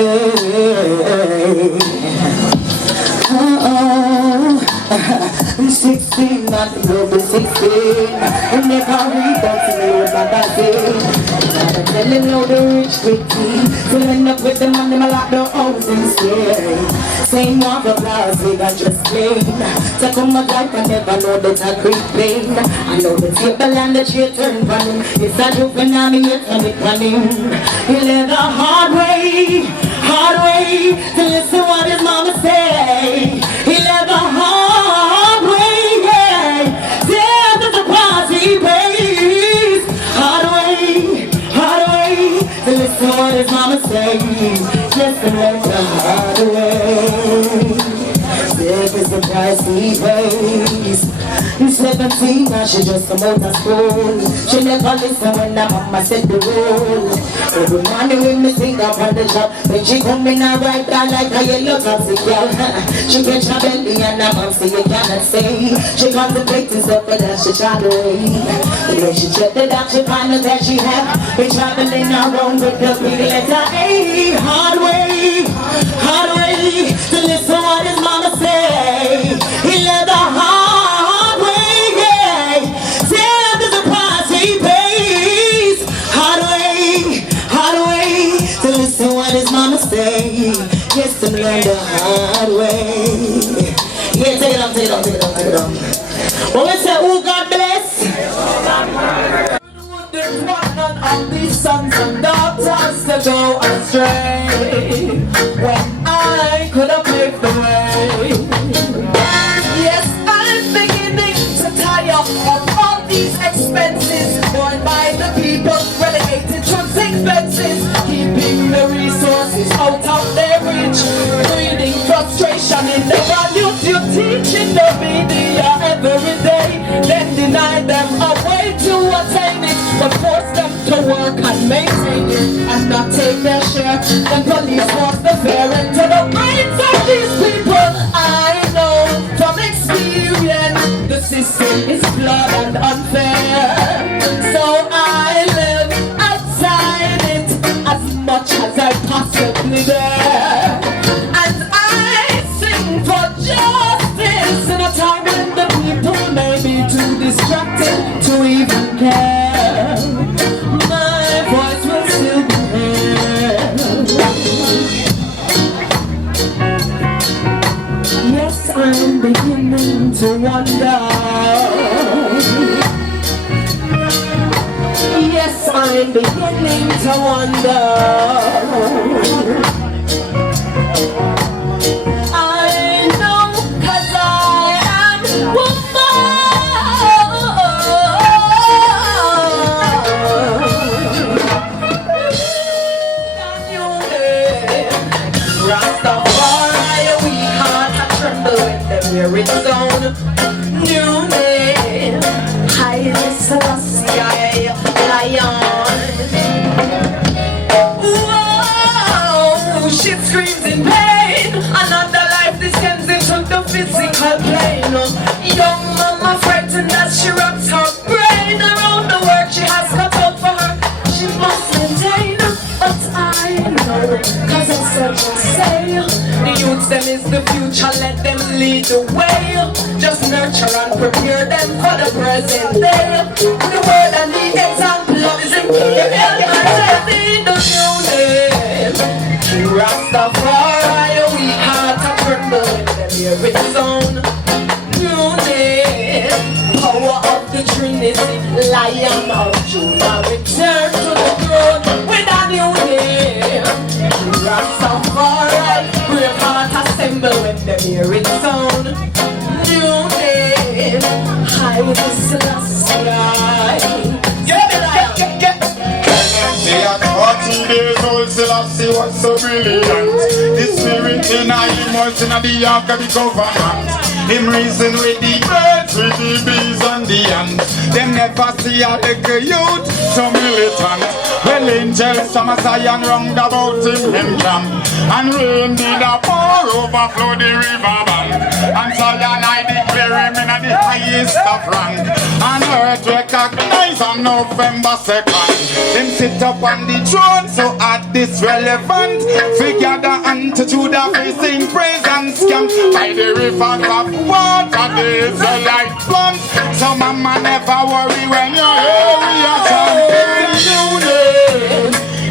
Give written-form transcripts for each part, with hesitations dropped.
I'm 16, not over 16. And never read that to me with magazine. I'm telling you the rich pretty. Filling up with the money, my lock the house instead. Same one for plastic, I just plain. Take on my life, I never know that I creep pain. I know the table and the chair turn for him. It's a joke when I'm here, turn it for him. He led the hard way to listen what his mama say. He led the hard way, yeah. Death is a party place. Hard way to listen what his mama say. Just to let the hard way. Death is the price he pays. He's 17, now she just come out of school. She never listen when the mama said the rule. Every morning when me think up on the job, when she come in and ride down like a yellow taxi girl. She catch her belly and her mouth say you cannot say. She contemplating stuff but that she tried away. When she checked the doc, she find out that she had been traveling around with the big letter A. Hard way to listen what his mama say. He let the hard way, yeah. Death is a price he pays. Hard way to listen what his mama say. Yes, to learn the hard way. Yeah, take it on. Well, let's say, oh, God bless. None of these sons and daughters to go astray when I could have paved the way. Yes, I'm beginning to tire of all these expenses borne by the people, relegated to expenses, keeping the resources out of their reach, breeding frustration in the values you teach in the media every day, then deny them a way to attain it, but force them to work and maintain it and not take their share. Then police force the fear into the minds of these people. I know from experience the system is flawed and unfair, so I live outside it as much as I possibly dare, and I sing for justice in a time when the people may be too distracted to even care. My voice will still be heard. Yes, I'm beginning to wonder. Yes, I'm beginning to wonder. I know 'cause I am Rastafari, we heart a tremble when the lyrics zone. New name, Haile Selassie, Lion. Whoa, she screams in pain. Another life descends into the physical plane. Young mama frightened as she wraps her brain around the work she has cut out for her. She must maintain, but I know, 'cause I said just say, the youths them is the future, let them lead the way. Just nurture and prepare them for the present day. The word and the example of is imperial. I need the new name. Rastafari, we heart a tremble when them hear its sound. New name, power of the Trinity, Lion of Judah, return to the throne with a new name. Rastafari, brave heart assemble when them hear its sound. New name, Haile Selassie. They are 40 days old, Selassie was so brilliant. The spirit in him was in the ark of the covenant. Him reason with the birds with the bees and the ants. Them never see a little youth so militant. Well, angels from a Zion round about him camp. And rain did a pour overflow the river bank. And Zion I declare him in the highest of rank. And earth recognize on November 2nd. Them sit up on the throne so at this relevant. Figure the unto Judah facing praise and scam. By the rivers of water the Israelite plant. So mama never worry when you're here we are chanting.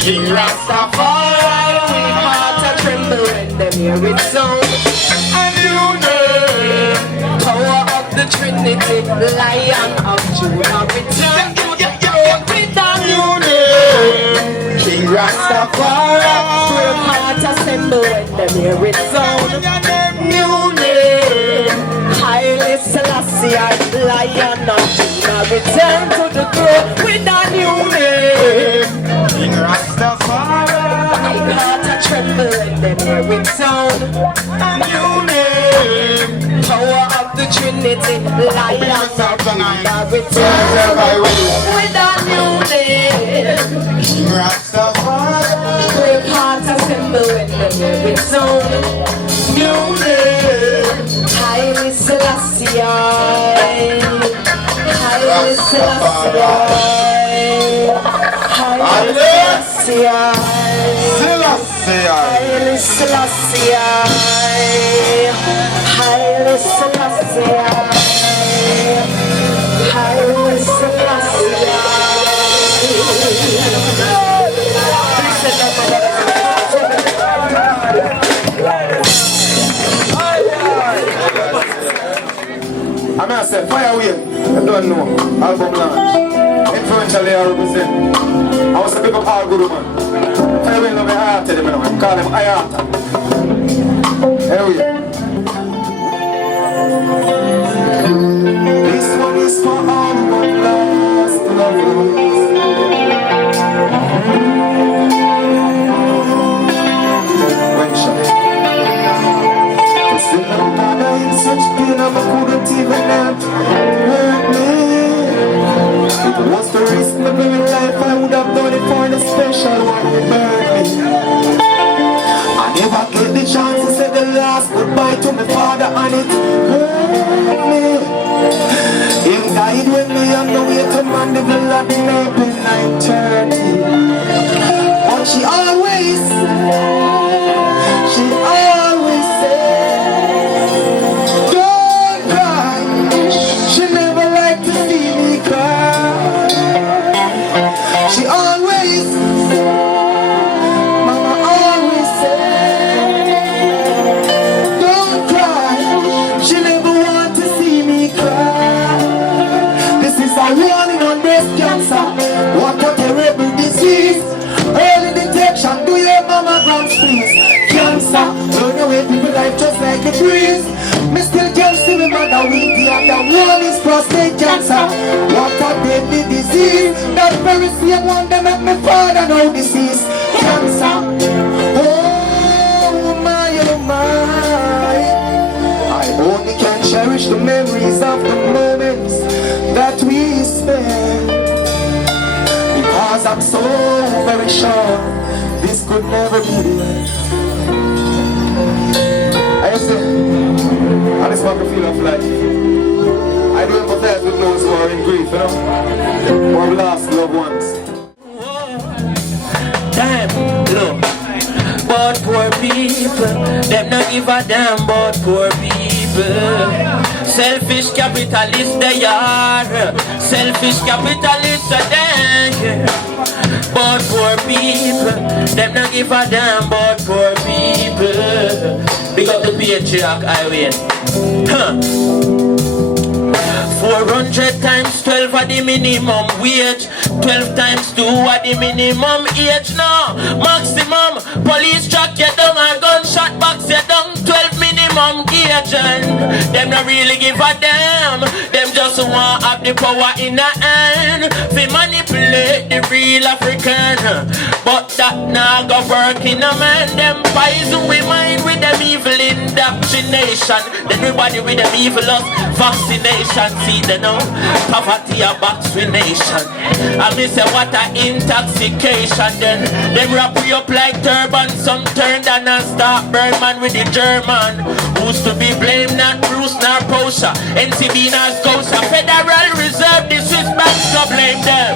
King Rastafari, heart a tremble when them hear it sound. and you name. Power of the Trinity, Lion of Judah, return to the throne with a new name. King Rastafari, Brave heart assemble when them hear it sound. New name, Haile Selassie, Lion of Judah, return to the throne with a new name. King Rastafari, Heart a tremble when them hear it sound. new name. Power of the Trinity, Lion of Judah, return with a new name. King Rastafari, Brave heart assemble when them hear it sound. New name, Haile Selassie, Haile Selassie, Haile Selassie, Selassie, Haile Selassie, Haile Selassie, Haile Selassie. I mean, I said, fire away. I don't know. Album launch. Influentially, I represent. I was a big up all good man. Fire away, no, I have to them, I call them Ayata. Here we go. This one is for all who have lost loved ones. When shall I? Cause the love that I in such pain, I couldn't even have hurt me. It was the risk of my very life, I would have done it for the special one who burned me. I never get the chance to say the last goodbye to my father, and it hurt me. Him died when me on the way to Mandeville at the open 9:30. But she always said, don't cry. She never liked to see me cry. She always, Mama always said, don't cry. She never want to see me cry. This is a warning on breast cancer. What a terrible disease. Early detection, do your mammograms please. Cancer, burn away people life just like a breeze. Me still can't see me mother with the other one is prostate cancer. What a deadly disease. That very same one that make me father now deceased. Cancer. Oh my, oh my. I only can cherish the memories of the moments that we spent. Because I'm so very sure this could never be the end. I say, I just want to feel of life. I do empathize with those who are in grief, you know, or lost loved ones. Damn, look, but poor people, them not give a damn about poor people. Selfish capitalists they are, selfish capitalists are there. But poor people, them not give a damn about poor people. Big up the patriarch, I win. 400 times 12 at the minimum wage. 12 times 2 at the minimum age now. Maximum, police track you down and gunshot box you down. 12 minimum gauge and them not really give a damn. Them just want have the power in the hand. They manipulate the real African. But that now go work in a man. Them poison we mind with them evil in indoctrination. Everybody with them evil lust, vaccination. See they know, poverty a vaccination. I miss say what a intoxication. Then them wrap you up like turban. Some turned and start burn man with the German. Who's to be blamed? Not Bruce nor Posha, NCB nor Scotia. Federal Reserve, the Swiss banks to blame them.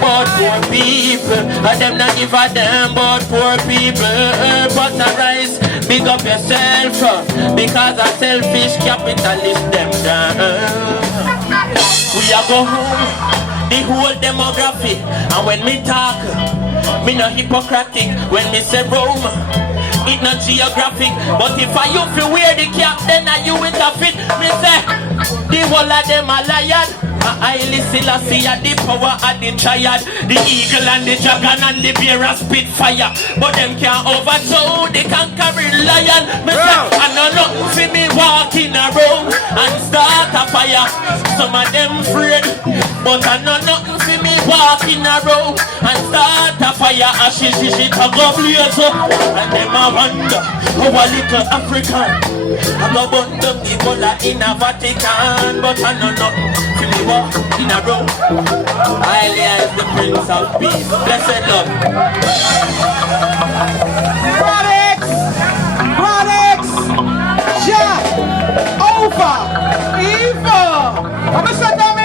But poor people, and them not give a damn. But poor people, but a rise. Big up yourself, because a selfish capitalist them down. We are go home, the whole demography. And when me talk, me no hypocritic. When me say Rome, it not geographic. But if I you feel wear the cap, then I you with a fit. Me say, the whole of them a lion. I listen to see the power of the triad. The eagle and the dragon and the bear a spit fire. But them can't overthrow the conquering lion. Me say, I know nothing for me walking around and start a fire. Some of them afraid, but I know nothing for me walking around and start a fire. And she a go blaze up. And them a wonder how a little African I go burn down the Ebola in a Vatican. But I know nothing for me walk in a row. Highly as the Prince of Peace. Blessed love. Chronixx, Jah, over, evil. I'm gonna shut down